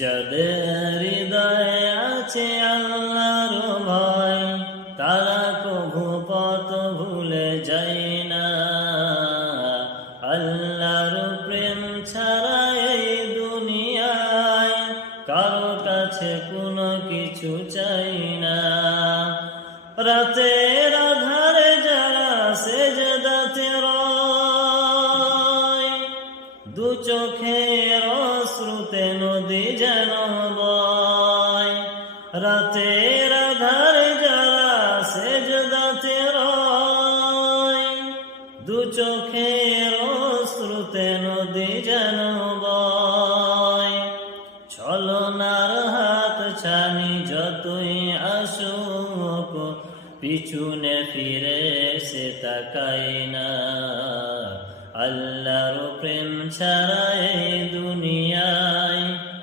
যাদের হৃদয়ে আছে আল্লাহর ভয়, তারা কভু পথ ভুলে যায় না। আল্লাহর প্রেম ছাড়া এই দুনিয়ায় কারো কাছে কোনো কিছু চাই না। রাতের আধারে যারা সেজদাতে রয়, দু চোখের অশ্রুতে নদী যেন বয়। রাতের আধারে যারা সেজদাতে রয়, দু চোখের অশ্রুতে নদী যেন বয়। ছলনার হাত ছানি যতই আসুক, পিছনে ফিরে সে তাকায় না। আল্লাহর প্রেম ছাড়া এই দুনিয়া